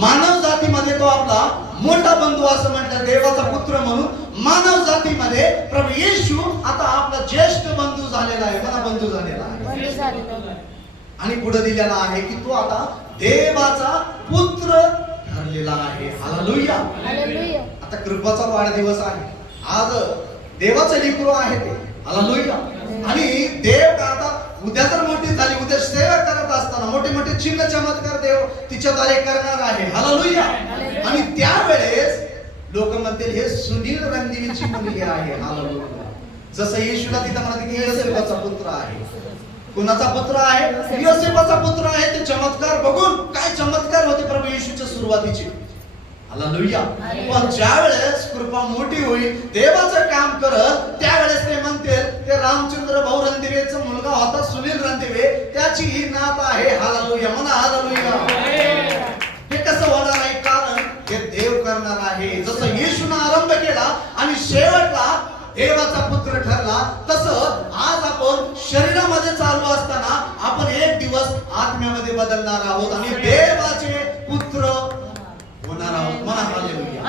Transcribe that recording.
मानव जातीमध्ये तो आपला मोठा बंधू असं म्हटलं, देवाचा पुत्र म्हणून मानव जातीमध्ये प्रभू येशू आता आपला ज्येष्ठ बंधू झालेला आहे, मला बंधू झालेला आहे. आणि पुढे दिलेला आहे की तो आता देवाचा पुत्र ठरलेला आहे. हालेलुया. आता कृपाचा वाढदिवस आहे, आज देवाचं लेकरू आहे ते. हालेलुया. आणि देव का आता उद्या जर मोठी झाली, उद्या सेवा करत असताना मोठे मोठे चिन्ह चमत्कार देव तिच्याद्वारे करणार आहे. हालेलुया. आणि त्यावेळेस लोक म्हणतील हे सुनील रणदिवेची मुलगी आहे. हालेलुया. जसं येशूला तिथं म्हणतात की योसेफाचा पुत्र आहे. कोणाचा पुत्र आहे? योसेफाचा पुत्र आहे. ते चमत्कार बघून काय चमत्कार होते प्रभू येशूच्या सुरुवातीचे. हालेलुया. पण ज्यावेळेस कृपा मोठी होईल, देवाचं काम करत, त्यावेळेस ते म्हणते ते रामचंद्र भाऊ रणदिवेचा मुलगा होता सुनील रणदिवे, त्याची ही नात आहे. हालेलुया. म्हणा हालेलुया. हे कसं होणार आहे? कारण हे देव करणार आहे. जसं येशूने आरंभ केला आणि शेवटला देवाचा पुत्र ठरला, तसं आज आपण शरीरामध्ये चालू असताना आपण एक दिवस आत्म्यामध्ये बदलणार आहोत आणि देवाचे पुत्र होणार आहोत. म्हणा हालेलुया.